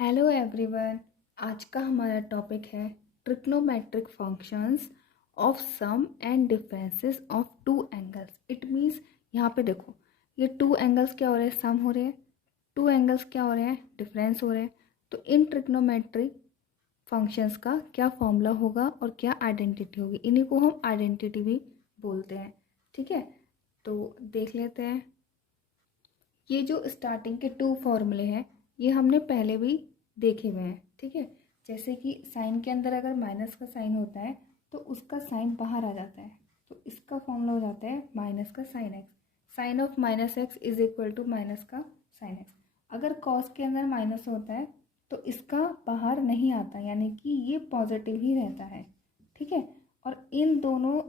Hello everyone. आज का हमारा टॉपिक है trigonometric functions of sum and differences of two angles. It means यहाँ पे देखो, ये टू एंगल्स क्या हो रहे हैं, सम हो रहे हैं। टू एंगल्स क्या हो रहे हैं, डिफरेंस हो रहे हैं। तो इन ट्रिग्नोमेट्रिक फंक्शंस का क्या फॉर्मूला होगा और क्या आइडेंटिटी होगी, इन्हीं को हम आइडेंटिटी भी बोलते हैं। ठीक है, तो देख लेते हैं। ये जो स्टार्टिंग के टू फॉर्मूले हैं ये हमने पहले भी देखे हुए हैं। ठीक है, जैसे कि साइन के अंदर अगर माइनस का साइन होता है तो उसका साइन बाहर आ जाता है, तो इसका फॉर्मूला हो जाता है माइनस का sine x. Sine of minus x is equal to minus का साइन एक्स। अगर कॉस के अंदर माइनस होता है तो इसका बाहर नहीं आता, यानी कि ये पॉजिटिव ही रहता है। ठीक है, और इन दोनों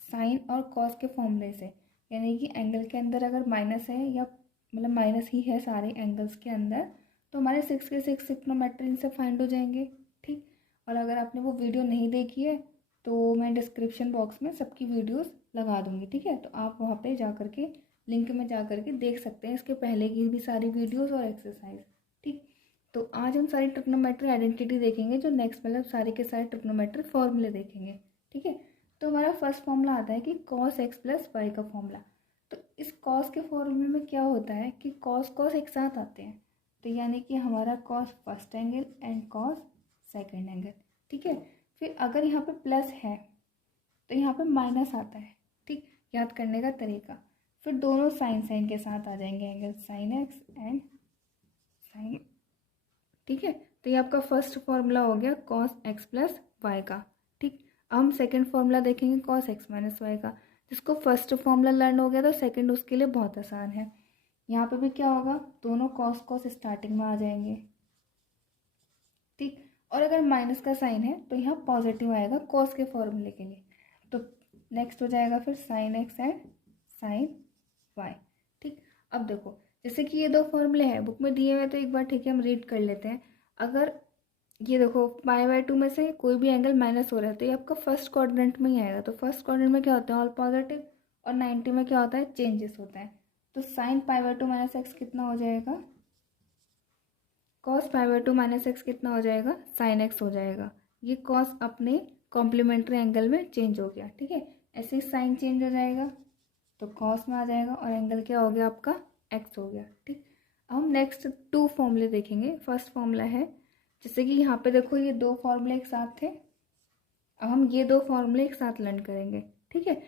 साइन और कॉस के फॉर्मूले से, यानी कि एंगल के अंदर अगर माइनस है या मतलब माइनस ही है सारे एंगल्स के अंदर, तो हमारे 6 के 6 ट्रिग्नोमेट्री से फाइंड हो जाएंगे। ठीक, और अगर आपने वो वीडियो नहीं देखी है तो मैं डिस्क्रिप्शन बॉक्स में सबकी वीडियोस लगा दूंगी। ठीक है, तो आप वहाँ पे जा कर के लिंक में जा कर के देख सकते हैं इसके पहले की भी सारी वीडियोस और एक्सरसाइज। ठीक, तो आज हम सारी ट्रिग्नोमेट्री आइडेंटिटी देखेंगे, जो नेक्स्ट मतलब सारे के सारे ट्रिग्नोमेट्री फॉर्मूले देखेंगे। ठीक है, तो हमारा फर्स्ट फॉर्मूला आता है कि कॉस एक्स प्लस वाई का फॉर्मूला। तो इस कॉस के फॉर्मूले में क्या होता है कि कॉस कॉस एक साथ आते हैं, तो यानी कि हमारा cos first angle and cos second angle. ठीक है, फिर अगर यहाँ पे प्लस है तो यहाँ पे माइनस आता है। ठीक, याद करने का तरीका, फिर दोनों साइन साइन के साथ आ जाएंगे angle, sine x and sine. ठीक है, तो ये आपका फर्स्ट फॉर्मूला हो गया कॉस एक्स प्लस वाई का। ठीक, अब हम सेकेंड फॉर्मूला देखेंगे कॉस एक्स माइनस वाई का। जिसको फर्स्ट फॉर्मूला लर्न हो गया तो सेकंड उसके लिए बहुत आसान है। यहाँ पे भी क्या होगा, दोनों कॉस कॉस स्टार्टिंग में आ जाएंगे। ठीक, और अगर माइनस का साइन है तो यहाँ पॉजिटिव आएगा कॉस के फॉर्मूले के लिए। तो नेक्स्ट हो जाएगा फिर sine x and sine y. ठीक, अब देखो जैसे कि ये दो फॉर्मूले हैं बुक में दिए हुए, तो एक बार ठीक है हम रीड कर लेते हैं। अगर ये देखो पाई/2 में से कोई भी एंगल माइनस हो रहा है तो ये आपका फर्स्ट क्वाड्रेंट में ही आएगा। तो फर्स्ट क्वाड्रेंट में क्या होता है, ऑल पॉजिटिव, और 90 में क्या होता है, चेंजेस होता है। तो साइन पाई/2 माइनस एक्स कितना हो जाएगा, कॉस पाई/2 माइनस एक्स कितना हो जाएगा, साइन एक्स हो जाएगा। ये कॉस अपने कॉम्प्लीमेंट्री एंगल में चेंज हो गया। ठीक है, ऐसे ही साइन चेंज हो जाएगा तो कॉस में आ जाएगा, और एंगल क्या हो गया आपका, एक्स हो गया। ठीक, अब हम नेक्स्ट टू फॉर्मूले देखेंगे। फर्स्ट फॉर्मूला है, जैसे कि यहाँ पे देखो ये दो फॉर्मूले एक साथ थे, अब हम ये दो फॉर्मूले एक साथ लर्न करेंगे। ठीक है,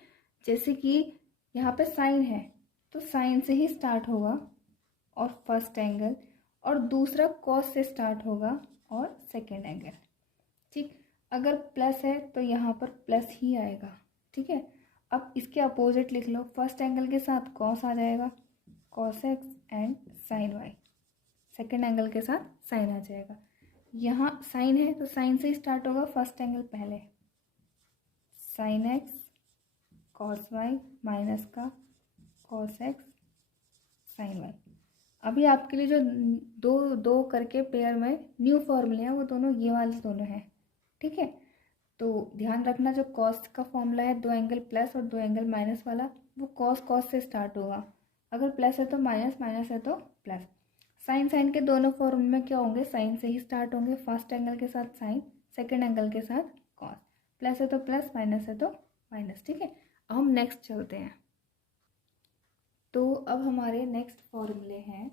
जैसे कि यहाँ पे साइन है तो साइन से ही स्टार्ट होगा और फर्स्ट एंगल, और दूसरा कॉस से स्टार्ट होगा और सेकेंड एंगल। ठीक, अगर प्लस है तो यहाँ पर प्लस ही आएगा। ठीक है, अब इसके अपोजिट लिख लो, फर्स्ट एंगल के साथ कॉस आ जाएगा, cos x and sine y. Second angle के साथ साइन आ जाएगा। यहाँ साइन है तो साइन से ही स्टार्ट होगा, फर्स्ट एंगल पहले, sine x cos y minus का कॉस एक्स साइन वाई। अभी आपके लिए जो दो दो करके पेयर में न्यू फॉर्मूले हैं वो दोनों ये वाले दोनों हैं। ठीक है, तो ध्यान रखना जो कॉस का फॉर्मूला है, दो एंगल प्लस और दो एंगल माइनस वाला, वो कॉस कॉस से स्टार्ट होगा। अगर प्लस है तो माइनस, माइनस है तो प्लस। साइन साइन के दोनों फॉर्मूले में क्या होंगे, साइन से ही स्टार्ट होंगे, फर्स्ट एंगल के साथ साइन, सेकेंड एंगल के साथ कॉस। प्लस है तो प्लस, माइनस है तो माइनस। ठीक है, अब हम नेक्स्ट चलते हैं। तो अब हमारे नेक्स्ट फॉर्मूले हैं,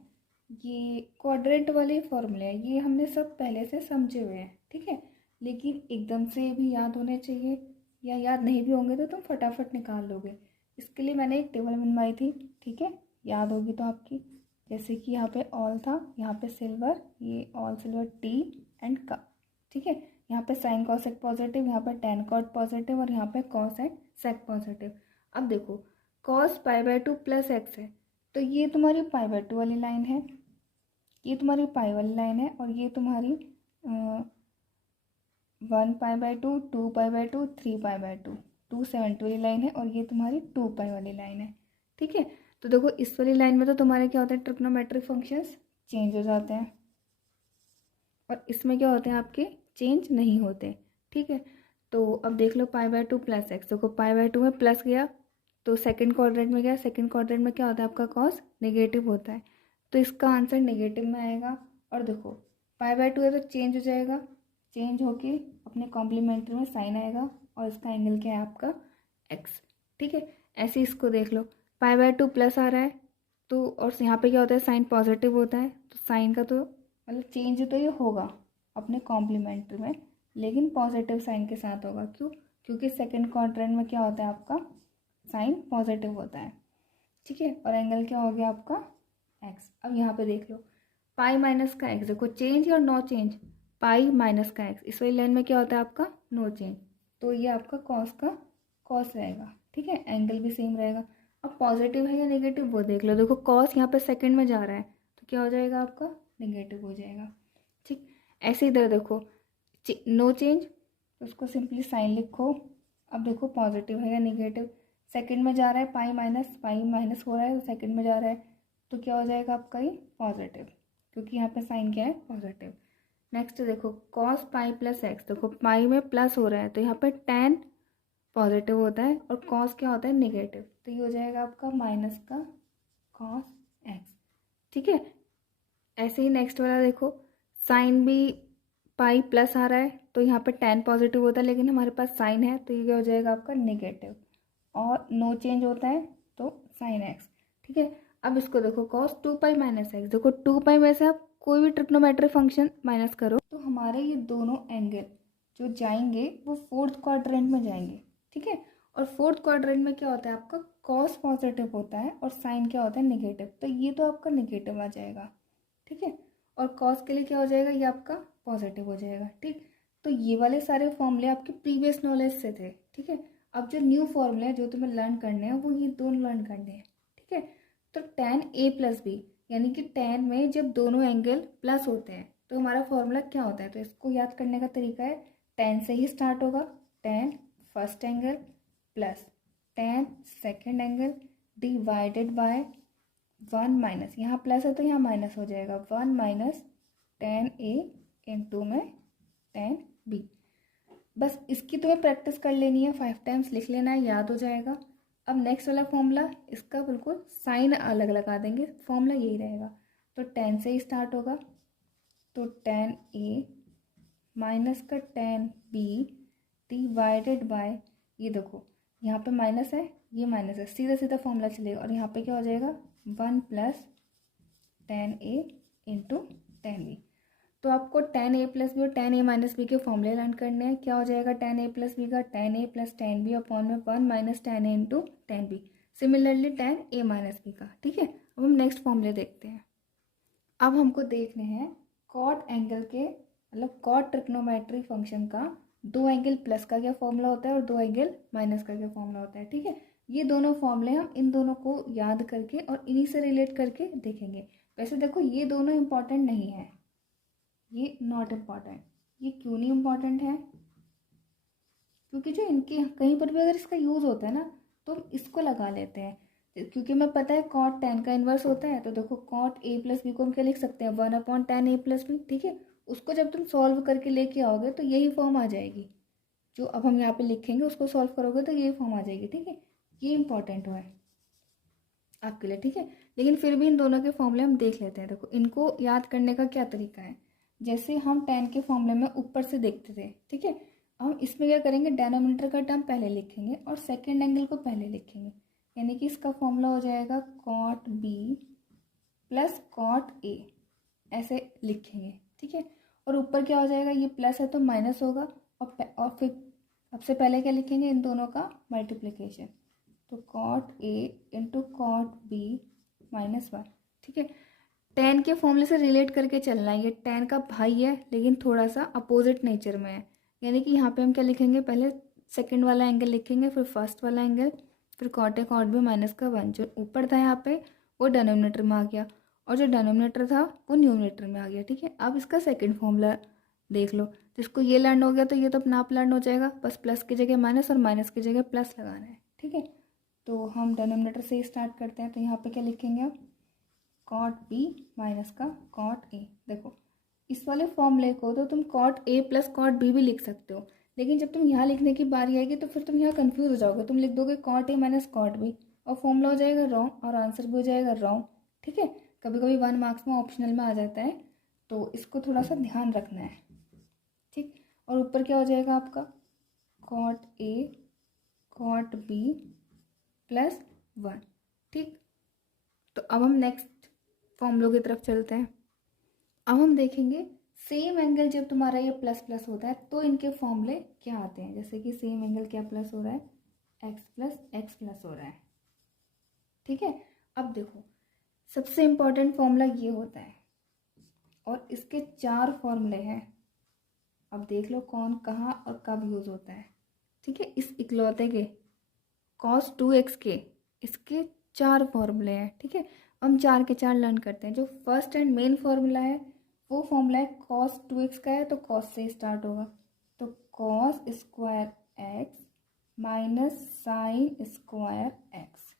ये क्वाड्रेंट वाले फॉर्मूले हैं, ये हमने सब पहले से समझे हुए हैं। ठीक है, लेकिन एकदम से भी याद होने चाहिए, या याद नहीं भी होंगे तो तुम फटाफट निकाल लोगे। इसके लिए मैंने एक टेबल बनवाई थी। ठीक है, याद होगी तो आपकी, जैसे कि यहाँ पे ऑल था, यहाँ पे सिल्वर, ये all silver T and cup. ठीक है, यहाँ पे साइन कॉस सेक पॉजिटिव, यहाँ पे टेन कॉट पॉजिटिव, और यहाँ पे कॉस एंड सेक पॉजिटिव। अब देखो कॉस पाई/2 प्लस एक्स है, तो ये तुम्हारी पाई/2 वाली लाइन है, ये तुम्हारी पाई वाली लाइन है, और ये तुम्हारी 1 पाई/2, 2 पाई/2, 3 पाई/2, 270 वाली लाइन है, और ये तुम्हारी 2 पाई वाली लाइन है। ठीक है, तो देखो इस वाली लाइन में तो तुम्हारे क्या होते हैं, ट्रिग्नोमेट्रिक फंक्शंस चेंज हो जाते हैं, और इसमें क्या होते हैं आपके, चेंज नहीं होते। ठीक है, तो अब देख लो पाई/2 प्लस एक्स, देखो पाई/2 में प्लस गया तो सेकंड क्वाड्रेंट में गया, सेकंड क्वाड्रेंट में क्या होता है आपका कॉस नेगेटिव होता है, तो इसका आंसर नेगेटिव में आएगा। और देखो पाई बाय 2 है तो चेंज हो जाएगा, चेंज होके अपने कॉम्प्लीमेंट्री में साइन आएगा और इसका एंगल क्या है आपका एक्स। ठीक है, ऐसे इसको देख लो, पाई बाय 2 प्लस आ रहा है तो, और यहाँ पे क्या होता है साइन पॉजिटिव होता है, तो साइन का तो मतलब चेंज तो ये होगा अपने कॉम्प्लीमेंट्री में, लेकिन पॉजिटिव साइन के साथ होगा। क्यों? क्योंकि सेकंड क्वाड्रेंट में क्या होता है आपका साइन पॉजिटिव होता है। ठीक है, और एंगल क्या हो गया आपका एक्स। अब यहाँ पे देख लो, पाई माइनस का एक्स, देखो चेंज या नो चेंज, पाई माइनस का एक्स, इस वाली लाइन में क्या होता है आपका नो चेंज, तो ये आपका कॉस का कॉस रहेगा। ठीक है, एंगल भी सेम रहेगा। अब पॉजिटिव है या नेगेटिव वो देख लो, देखो कॉस यहाँ पे सेकंड में जा रहा है तो क्या हो जाएगा आपका नेगेटिव हो जाएगा। ठीक, ऐसे इधर देखो नो चेंज, तो उसको सिंपली साइन लिखो। अब देखो पॉजिटिव है या नेगेटिव, सेकंड में जा रहा है, पाई माइनस हो रहा है तो सेकंड में जा रहा है, तो क्या हो जाएगा आपका ये पॉजिटिव, क्योंकि यहाँ पे साइन क्या है पॉजिटिव। नेक्स्ट देखो कॉस पाई प्लस एक्स, देखो पाई में प्लस हो रहा है तो यहाँ पे टेन पॉजिटिव होता है और कॉस क्या होता है नेगेटिव, तो ये हो जाएगा आपका माइनस का कॉस एक्स। ठीक है, ऐसे ही नेक्स्ट वाला देखो, साइन भी पाई प्लस आ रहा है तो यहाँ पे टेन पॉजिटिव होता है, लेकिन हमारे पास साइन है तो ये क्या हो जाएगा आपका नेगेटिव, और नो चेंज होता है तो साइन एक्स। ठीक है, अब इसको देखो कॉस 2 पाई माइनस एक्स, देखो 2 पाई में से आप कोई भी ट्रिग्नोमेट्रिक फंक्शन माइनस करो तो हमारे ये दोनों एंगल जो जाएंगे वो फोर्थ क्वाड्रेंट में जाएंगे। ठीक है, और फोर्थ क्वाड्रेंट में क्या होता है आपका कॉस पॉजिटिव होता है और साइन क्या होता है नेगेटिव, तो ये तो आपका नेगेटिव आ जाएगा। ठीक है, और कॉस के लिए क्या हो जाएगा ये आपका पॉजिटिव हो जाएगा। ठीक, तो ये वाले सारे फॉर्मूले आपके प्रीवियस नॉलेज से थे। ठीक है, अब जो न्यू फॉर्मूले हैं जो तुम्हें लर्न करने हैं वो ये दोनों लर्न करने हैं। ठीक है, तो tan a प्लस बी, यानी कि tan में जब दोनों एंगल प्लस होते हैं तो हमारा फॉर्मूला क्या होता है, तो इसको याद करने का तरीका है tan से ही स्टार्ट होगा, tan first angle plus tan second angle divided by 1 minus, यहाँ प्लस है तो यहाँ माइनस हो जाएगा, 1 माइनस tan a इंटू में tan b। बस इसकी तुम्हें प्रैक्टिस कर लेनी है, 5 टाइम्स लिख लेना है, याद हो जाएगा। अब नेक्स्ट वाला फॉर्मूला, इसका बिल्कुल साइन अलग लगा देंगे, फॉर्मूला यही रहेगा। तो tan से ही स्टार्ट होगा, तो tan a माइनस का tan b डिवाइडेड बाय, ये देखो यहाँ पे माइनस है ये माइनस है, सीधा सीधा फॉर्मूला चलेगा, और यहाँ पे क्या हो जाएगा 1 plus tan a into tan b। तो आपको tan a प्लस बी और tan a माइनस बी के फॉर्मूले लर्न करने हैं। क्या हो जाएगा tan a प्लस बी का tan a plus tan b upon में 1 minus tan a into tan b, similarly tan a minus b का। ठीक है, अब हम नेक्स्ट फॉर्मूले देखते हैं। अब हमको देखने हैं कॉट एंगल के, मतलब कॉट ट्रिग्नोमेट्री फंक्शन का दो एंगल प्लस का क्या फॉर्मूला होता है और दो एंगल माइनस का क्या फॉर्मूला होता है। ठीक है, ये दोनों फॉर्मूले हम इन दोनों को याद करके और इन्हीं से रिलेट करके देखेंगे। वैसे देखो ये दोनों इम्पॉर्टेंट नहीं है, ये नॉट इम्पॉर्टेंट। ये क्यों नहीं इम्पॉर्टेंट है? क्योंकि जो इनके कहीं पर भी अगर इसका यूज़ होता है ना तो हम इसको लगा लेते हैं, क्योंकि हमें पता है कॉट tan का इन्वर्स होता है, तो देखो कॉट a प्लस बी को हम क्या लिख सकते हैं 1 upon tan a plus b. ठीक है, उसको जब तुम सॉल्व करके लेके आओगे तो यही फॉर्म आ जाएगी, जो अब हम यहाँ पे लिखेंगे उसको सॉल्व करोगे तो यही फॉर्म आ जाएगी। ठीक है, ये इंपॉर्टेंट हुआ है आपके लिए। ठीक है, लेकिन फिर भी इन दोनों के फॉर्मूले हम देख लेते हैं। देखो इनको याद करने का क्या तरीका है, जैसे हम tan के फॉर्मूले में ऊपर से देखते थे। ठीक है, हम इसमें क्या करेंगे, डेनोमिनेटर का टर्म पहले लिखेंगे और सेकेंड एंगल को पहले लिखेंगे, यानी कि इसका फॉर्मूला हो जाएगा cot b plus cot a, ऐसे लिखेंगे। ठीक है, और ऊपर क्या हो जाएगा, ये प्लस है तो माइनस होगा, और फिर सबसे पहले क्या लिखेंगे इन दोनों का मल्टीप्लिकेशन, तो cot a into cot b minus 1। ठीक है, tan के फॉर्मूले से रिलेट करके चलना है, ये tan का भाई है लेकिन थोड़ा सा अपोजिट नेचर में है, यानी कि यहाँ पे हम क्या लिखेंगे, पहले सेकंड वाला एंगल लिखेंगे फिर फर्स्ट वाला एंगल, फिर cot a cot b minus का 1, जो ऊपर था यहाँ पे वो डिनोमिनेटर में आ गया और जो डिनोमिनेटर था वो न्यूमिनेटर में आ गया। ठीक है, अब इसका सेकंड फॉर्मूला देख लो, जिसको ये लर्न हो गया तो ये तो अपना आप लर्न हो जाएगा, बस प्लस की जगह माइनस और माइनस की जगह प्लस लगाना है। ठीक है, तो हम डिनोमिनेटर से ही स्टार्ट करते हैं, तो यहाँ पे क्या लिखेंगे आप कॉट बी माइनस का कॉट ए। देखो इस वाले फॉर्मूले को तो तुम cot a plus cot b भी लिख सकते हो, लेकिन जब तुम यहाँ लिखने की बारी आएगी तो फिर तुम यहाँ कंफ्यूज हो जाओगे, तुम लिख दोगे cot a minus cot b और फॉर्मूला हो जाएगा रॉन्ग और आंसर भी हो जाएगा रॉन्ग। ठीक है, कभी कभी 1 मार्क्स में ऑप्शनल में आ जाता है, तो इसको थोड़ा सा ध्यान रखना है, ठीक। और ऊपर क्या हो जाएगा आपका, cot a cot b plus 1, ठीक। तो अब हम नेक्स्ट फॉर्मूलों की तरफ चलते हैं। अब हम देखेंगे सेम एंगल जब तुम्हारा ये प्लस प्लस होता है तो इनके फॉर्मूले क्या आते हैं। जैसे कि सेम एंगल क्या प्लस हो रहा है, एक्स प्लस हो रहा है, ठीक है। अब देखो सबसे इम्पोर्टेंट फॉर्मूला ये होता है और इसके 4 फॉर्मूले हैं। अब देख लो कौन कहाँ और कब यूज़ होता है, ठीक है। इस इकलौते के cos 2x के इसके 4 फॉर्मूले हैं, ठीक है। हम 4 के 4 लर्न करते हैं। जो फर्स्ट एंड मेन फॉर्मूला है वो फॉर्मूला है cos 2x का है, तो cos से स्टार्ट होगा, तो cos square x minus sign square x,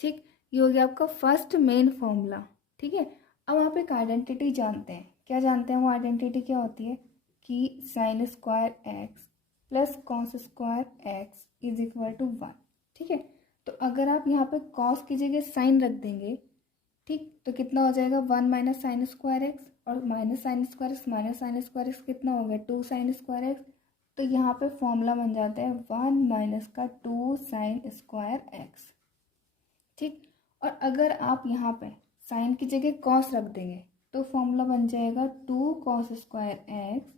ठीक। ये हो गया आपका फर्स्ट मेन फॉर्मूला, ठीक है। अब आप एक आइडेंटिटी जानते हैं, क्या जानते हैं वो आइडेंटिटी क्या होती है कि sine square x plus cos square x is equal to 1, ठीक है। तो अगर आप यहाँ पे कॉस की जगह साइन रख देंगे, ठीक, तो कितना हो जाएगा 1 माइनस साइन स्क्वायर एक्स, और minus sign square x minus sign square x कितना हो गया 2 साइन स्क्वायर एक्स। तो यहाँ पे फॉर्मूला बन जाता है 1 माइनस का 2 साइन स्क्वायर एक्स, ठीक। और अगर आप यहाँ पे साइन की जगह कॉस रख देंगे तो फॉर्मूला बन जाएगा 2 कॉस स्क्वायर एक्स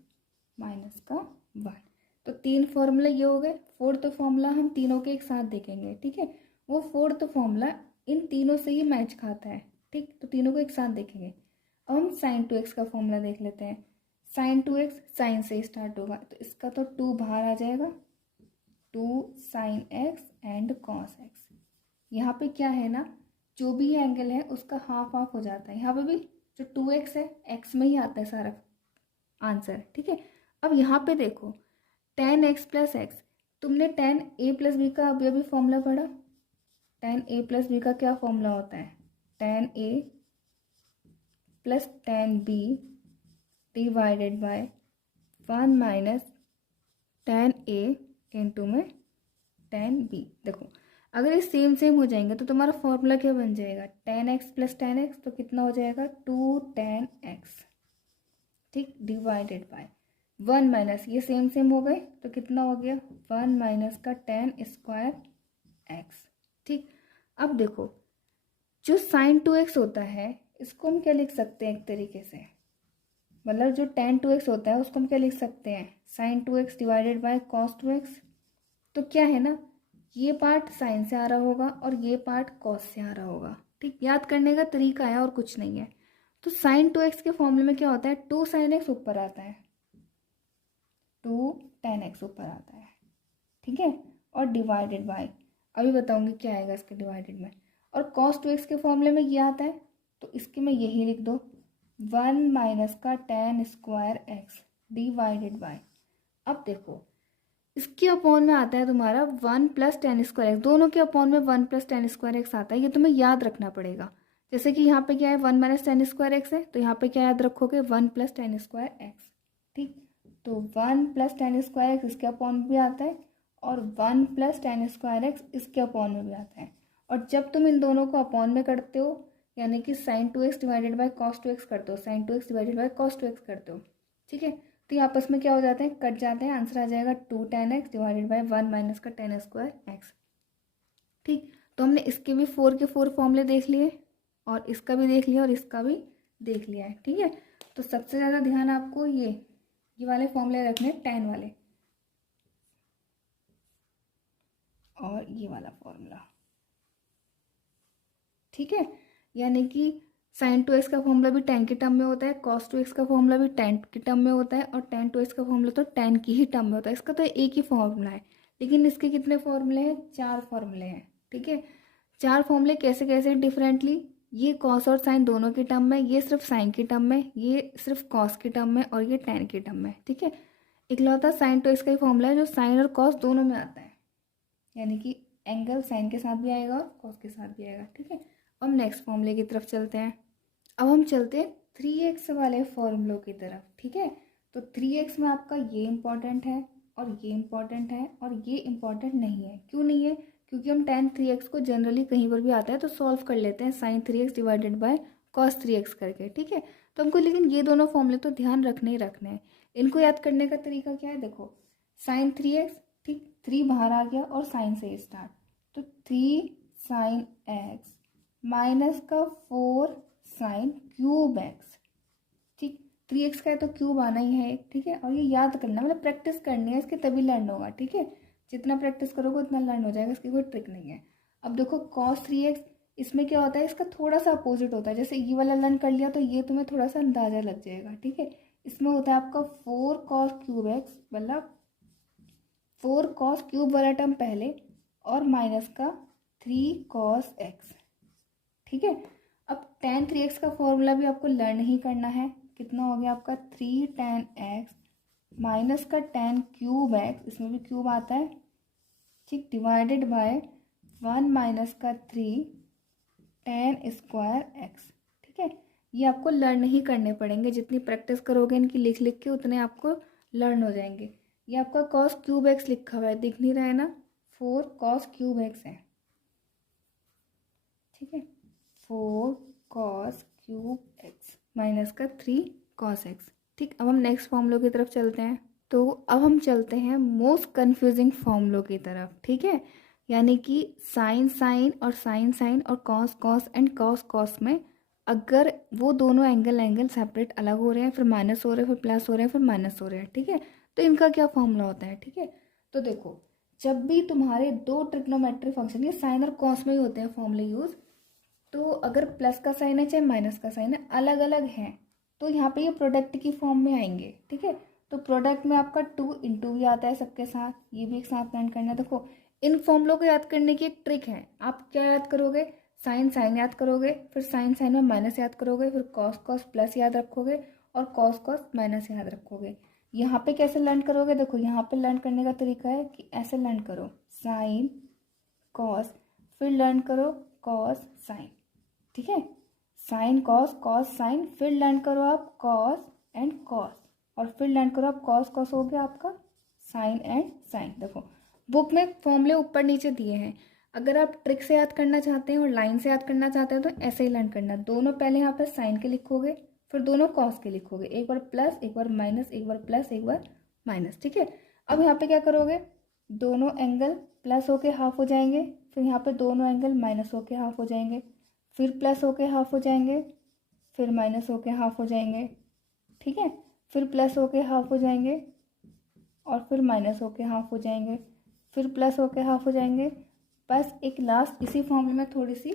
माइनस का 1। तो 3 फॉर्मूला ये हो गए। फोर्थ फॉर्मूला हम तीनों के एक साथ देखेंगे, ठीक है। वो फोर्थ फॉर्मूला इन तीनों से ही मैच खाता है, ठीक। तो तीनों को एक साथ देखेंगे। अब हम साइन 2x का फॉर्मूला देख लेते हैं। साइन 2x साइन से स्टार्ट होगा, तो इसका तो 2 बाहर आ जाएगा, 2 sine x and cos x. यहाँ पे क्या है ना, जो भी एंगल है उसका हाफ हाफ हो जाता है। यहाँ पे भी जो 2x है एक्स में ही आता है सारा आंसर, ठीक है। अब यहाँ पे देखो tan x प्लस एक्स, तुमने tan a प्लस बी का अभी अभी फॉर्मूला पढ़ा। tan a प्लस बी का क्या फॉर्मूला होता है, tan a plus tan b divided by 1 minus tan a into में tan b। देखो अगर ये सेम सेम हो जाएंगे तो तुम्हारा फॉर्मूला क्या बन जाएगा, tan x plus tan x, तो कितना हो जाएगा 2 tan x, ठीक, डिवाइडेड बाय 1 माइनस ये सेम सेम हो गए तो कितना हो गया 1 माइनस का tan स्क्वायर x, ठीक। अब देखो जो साइन 2x होता है इसको हम क्या लिख सकते हैं एक तरीके से, मतलब जो tan 2x होता है उसको हम क्या लिख सकते हैं sign 2x divided by cos 2x। तो क्या है ना, ये पार्ट साइन से आ रहा होगा और ये पार्ट कॉस से आ रहा होगा, ठीक। याद करने का तरीका है और कुछ नहीं है। तो साइन 2x के फॉर्मूले में क्या होता है 2 साइन एक्स ऊपर आता है, 2 tan x ऊपर आता है, ठीक है। और डिवाइडेड बाय, अभी बताऊंगी क्या आएगा इसके डिवाइडेड में। और cos 2x के फॉर्मूले में ये आता है तो इसके में यही लिख दो 1 माइनस का tan square x divided by. अब देखो इसके अपॉन में आता है तुम्हारा 1 प्लस tan स्क्वायर एक्स, दोनों के अपॉन में 1 प्लस tan स्क्वायर एक्स आता है, ये तुम्हें याद रखना पड़ेगा। जैसे कि यहाँ पे क्या है 1 माइनस tan स्क्वायर एक्स है, तो यहाँ पे क्या याद रखोगे 1 प्लस tan स्क्वायर एक्स, ठीक। तो 1 प्लस tan स्क्वायर एक्स इसके अपॉन में भी आता है और 1 प्लस tan स्क्वायर एक्स इसके अपॉन में भी आता है। और जब तुम इन दोनों को अपॉन में करते हो यानी कि sign 2x divided by cos 2x करते हो, sign 2x divided by cos 2x करते हो, ठीक है। तो ये आपस में क्या हो जाते हैं, कट जाते हैं, आंसर आ जाएगा 2 tan x divided by 1 minus का tan स्क्वायर एक्स, ठीक। तो हमने इसके भी 4 के 4 फॉर्मूले देख लिए और इसका भी देख लिया और इसका भी देख लिया है, ठीक है। तो सबसे ज़्यादा ध्यान आपको ये वाले फॉर्मूले रखने, tan वाले और ये वाला फॉर्मूला, ठीक है। यानी कि साइन 2x का फॉर्मूला भी tan के टर्म में होता है, cos 2x का फॉर्मूला भी tan के टर्म में होता है और tan 2x का फॉर्मूला तो tan की ही टर्म में होता है। इसका तो एक ही फॉर्मूला है, लेकिन इसके कितने फॉर्मूले हैं, 4 फॉर्मूले हैं, ठीक है। 4 फॉर्मूले कैसे कैसे डिफरेंटली, ये कॉस और साइन दोनों के टर्म में, ये सिर्फ साइन के टर्म में, ये सिर्फ कॉस के टर्म में और ये tan के टर्म में, ठीक है। इकलौता साइन 2x का ही फॉर्मूला है जो साइन और कॉस दोनों में आता है, यानी कि एंगल साइन के साथ भी आएगा और कॉस के साथ भी आएगा, ठीक है। अब नेक्स्ट फॉर्मूले की तरफ चलते हैं। अब हम चलते हैं 3x वाले फॉर्मूलों की तरफ, ठीक है। तो 3x में आपका ये इम्पॉर्टेंट है और ये इम्पॉर्टेंट है और ये इम्पॉर्टेंट नहीं है। क्यों नहीं है, क्योंकि हम tan 3x को जनरली कहीं पर भी आता है तो सॉल्व कर लेते हैं sign 3x divided by cos 3x करके, ठीक है। तो हमको लेकिन ये दोनों फॉर्मूले तो ध्यान रखने ही रखने हैं। इनको याद करने का तरीका क्या है, देखो साइन 3x, ठीक 3 बाहर आ गया और साइन से स्टार्ट, तो 3 साइन x माइनस का 4 साइन क्यूब x, ठीक 3x का है तो क्यूब आना ही है, ठीक है। और ये याद करना मतलब प्रैक्टिस करनी है इसके, तभी लर्न होगा, ठीक है। जितना प्रैक्टिस करोगे उतना लर्न हो जाएगा, इसकी कोई ट्रिक नहीं है। अब देखो cos 3x, इसमें क्या होता है, इसका थोड़ा सा अपोजिट होता है। जैसे ये वाला लर्न कर लिया तो ये तुम्हें थोड़ा सा अंदाजा लग जाएगा, ठीक है। इसमें होता है आपका 4 cos क्यूब x, मतलब 4 cos क्यूब वाला टर्म पहले और माइनस का 3 cos x, ठीक है। अब tan 3x का फॉर्मूला भी आपको लर्न ही करना है। कितना हो गया आपका 3 tan x माइनस का tan क्यूब x, इसमें भी क्यूब आता है, ठीक, डिवाइडेड बाय 1 माइनस का 3 tan स्क्वायर x, ठीक है। ये आपको लर्न ही करने पड़ेंगे, जितनी प्रैक्टिस करोगे इनकी लिख लिख के उतने आपको लर्न हो जाएंगे। ये आपका cos क्यूब x लिखा हुआ है, दिख नहीं रहा है ना, 4 cos क्यूब x है, ठीक है। 4 cos क्यूब x माइनस का 3 cos x, ठीक। अब हम नेक्स्ट फॉर्मूलों की तरफ चलते हैं। तो अब हम चलते हैं मोस्ट कन्फ्यूजिंग फॉर्मूलों की तरफ, ठीक है। यानी कि साइन साइन और साइन साइन और cos cos and cos cos में अगर वो दोनों एंगल सेपरेट अलग हो रहे हैं, फिर माइनस हो रहे हैं, फिर प्लस हो रहे हैं, फिर माइनस हो रहे हैं, ठीक है, तो इनका क्या फॉर्मूला होता है, ठीक है। तो देखो जब भी तुम्हारे दो ट्रिग्नोमेट्रिक फंक्शन, ये साइन और कॉस में ही होते हैं फॉर्मूले यूज, तो अगर प्लस का साइन है चाहे माइनस का साइन है, अलग अलग हैं, तो यहाँ पे ये प्रोडक्ट की फॉर्म में आएंगे, ठीक है। तो प्रोडक्ट में आपका 2 इंटू भी आता है सबके साथ, ये भी एक साथ लर्न करना है। देखो इन फॉर्मूलों को याद करने की एक ट्रिक है, आप क्या याद करोगे, साइन साइन याद करोगे, फिर साइन साइन में माइनस याद करोगे, फिर कॉस कॉस प्लस याद रखोगे और कॉस कॉस माइनस याद रखोगे। यहाँ पे कैसे लर्न करोगे, देखो यहाँ पे लर्न करने का तरीका है कि ऐसे लर्न करो, साइन कॉस, फिर लर्न करो कॉस साइन, ठीक है। साइन कॉस कॉस साइन, फिर लर्न करो आप कॉस एंड कॉस, और फिर लर्न करो आप कॉस कॉस, हो गया आपका साइन एंड साइन। देखो बुक में फॉर्मूले ऊपर नीचे दिए हैं, अगर आप ट्रिक से याद करना चाहते हैं और लाइन से याद करना चाहते हैं तो ऐसे ही लर्न करना, दोनों पहले यहाँ पर साइन के लिखोगे, फिर दोनों कॉस के लिखोगे, एक बार प्लस एक बार माइनस, एक बार प्लस एक बार माइनस, ठीक है। अब यहाँ पे क्या करोगे, दोनों एंगल प्लस होके हाफ हो जाएंगे, फिर यहाँ पे दोनों एंगल माइनस होके हाफ हो जाएंगे, फिर प्लस होके हाफ हो जाएंगे, फिर माइनस होके हाफ हो जाएंगे, ठीक है, फिर प्लस होके हाफ हो जाएंगे और फिर माइनस होके हाफ हो जाएंगे, फिर प्लस होके हाफ हो जाएंगे। बस एक लास्ट इसी फॉर्मूले में थोड़ी सी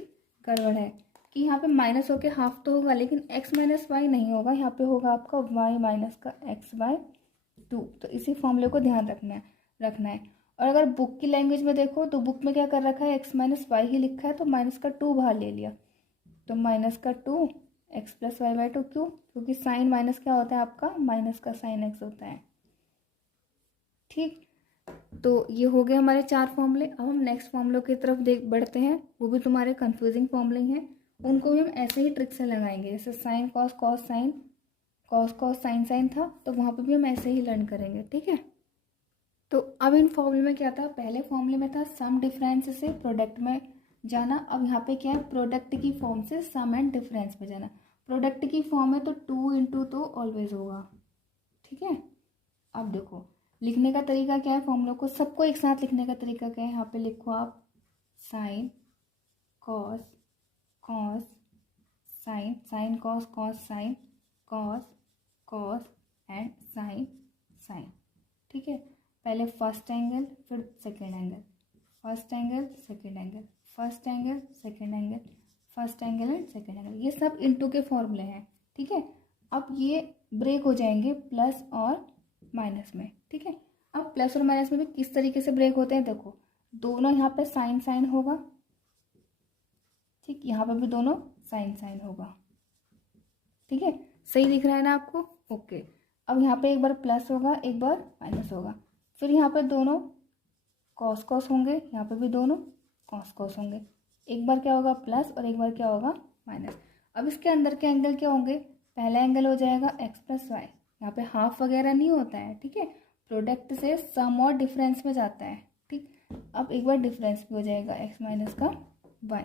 गड़बड़ है कि यहाँ पे माइनस होके हाफ तो होगा लेकिन x माइनस वाई नहीं होगा, यहाँ पे होगा आपका y माइनस का x/2। तो इसी फॉर्मूले को ध्यान रखना है। और अगर बुक की लैंग्वेज में देखो तो बुक में क्या कर रखा है, x माइनस वाई ही लिखा है, तो माइनस का 2 बाहर ले लिया, तो माइनस का 2 x प्लस y/2, क्यों, क्योंकि साइन माइनस क्या होता है आपका, माइनस का साइन x होता है, ठीक। तो ये हो गए हमारे 4 फॉर्मूले। अब हम नेक्स्ट फॉर्मूलों की तरफ बढ़ते हैं, वो भी तुम्हारे कंफ्यूजिंग फॉर्मूले हैं, उनको भी हम ऐसे ही ट्रिक से लगाएंगे, जैसे sine cos cos sine, cos cos sine sine था, तो वहाँ पे भी हम ऐसे ही लर्न करेंगे, ठीक है। तो अब इन फॉर्मूले में क्या था, पहले फॉर्मूले में था सम डिफरेंस से प्रोडक्ट में जाना, अब यहाँ पे क्या है, प्रोडक्ट की फॉर्म से सम एंड डिफरेंस में जाना। प्रोडक्ट की फॉर्म है तो 2 इंटू तो ऑलवेज होगा, ठीक है। अब देखो लिखने का तरीका क्या है, फॉर्मूला को सबको एक साथ लिखने का तरीका क्या है, यहाँ पे लिखो आप sine cos cos sine, sine cos cos sine, cos cos and sine sine, ठीक है। पहले फर्स्ट एंगल फिर second angle, first angle second angle, first angle second angle, first angle and second angle, ये सब इंटू के फॉर्मूले हैं, ठीक है। अब ये ब्रेक हो जाएंगे प्लस और माइनस में, ठीक है। अब प्लस और माइनस में भी किस तरीके से ब्रेक होते हैं, देखो दोनों यहाँ पे साइन साइन होगा, ठीक, यहाँ पे भी दोनों साइन साइन होगा, ठीक है, सही दिख रहा है ना आपको, ओके। अब यहाँ पे एक बार प्लस होगा एक बार माइनस होगा, फिर यहाँ पे दोनों कॉस कॉस होंगे, यहाँ पे भी दोनों कॉस कॉस होंगे, एक बार क्या होगा प्लस और एक बार क्या होगा माइनस। अब इसके अंदर के एंगल क्या होंगे, पहला एंगल हो जाएगा x प्लस वाई, यहाँ पे हाफ वगैरह नहीं होता है, ठीक है, प्रोडक्ट से सम और डिफरेंस में जाता है, ठीक। अब एक बार डिफरेंस भी हो जाएगा x माइनस का y,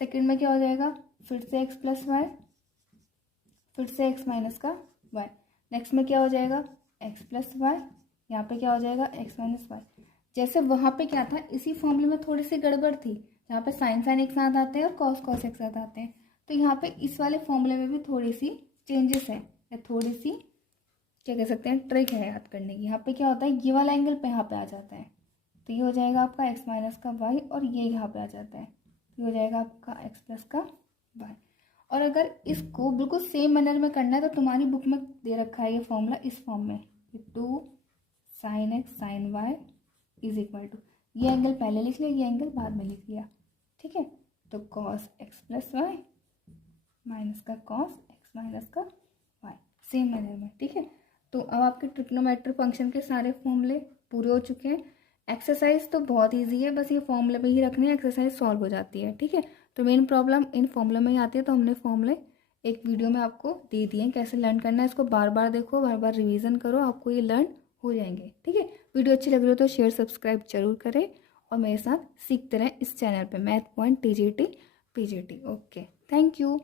सेकेंड में क्या हो जाएगा फिर से x प्लस वाई, फिर से x माइनस का y। नेक्स्ट में क्या हो जाएगा, x प्लस वाई, यहाँ पे क्या हो जाएगा x माइनस वाई। जैसे वहाँ पे क्या था, इसी फॉर्मूले में थोड़ी सी गड़बड़ थी, यहाँ पे साइन साइन एक साथ आते हैं और कॉस कॉस एक साथ आते हैं, तो यहाँ पे इस वाले फॉर्मूले में भी थोड़ी सी चेंजेस है, या थोड़ी सी क्या कह सकते हैं ट्रिक है याद करने की। यहाँ पे क्या होता है, ये वाला एंगल पे यहाँ पे आ जाता है, तो ये हो जाएगा आपका x माइनस का वाई, और ये यहाँ पे आ जाता है, तो ये हो जाएगा आपका x प्लस का वाई। और अगर इसको बिल्कुल सेम मैनर में करना है तो तुम्हारी बुक में दे रखा है ये फॉर्मूला इस फॉर्म में, 2 sine x sine y is equal to, ये एंगल पहले लिख लिया, ये एंगल बाद में लिख लिया, ठीक है। तो cos x plus y minus का कॉस एक्स माइनस का वाई, सेम मैनर में, ठीक है। तो अब आपके ट्रिग्नोमेट्रिक फंक्शन के सारे फॉर्मूले पूरे हो चुके हैं। एक्सरसाइज तो बहुत इजी है, बस ये फॉर्मूले पे ही रखने हैं, एक्सरसाइज सॉल्व हो जाती है, ठीक है। तो मेन प्रॉब्लम इन फॉर्मूले में ही आती है, तो हमने फॉर्मूले एक वीडियो में आपको दे दिए हैं कैसे लर्न करना है। इसको बार बार देखो, बार बार रिवीजन करो, आपको ये लर्न हो जाएंगे, ठीक है। वीडियो अच्छी लग रही हो तो शेयर सब्सक्राइब जरूर करें, और मेरे साथ सीखते रहें इस चैनल पे math point TGT PGT। Okay, thank you.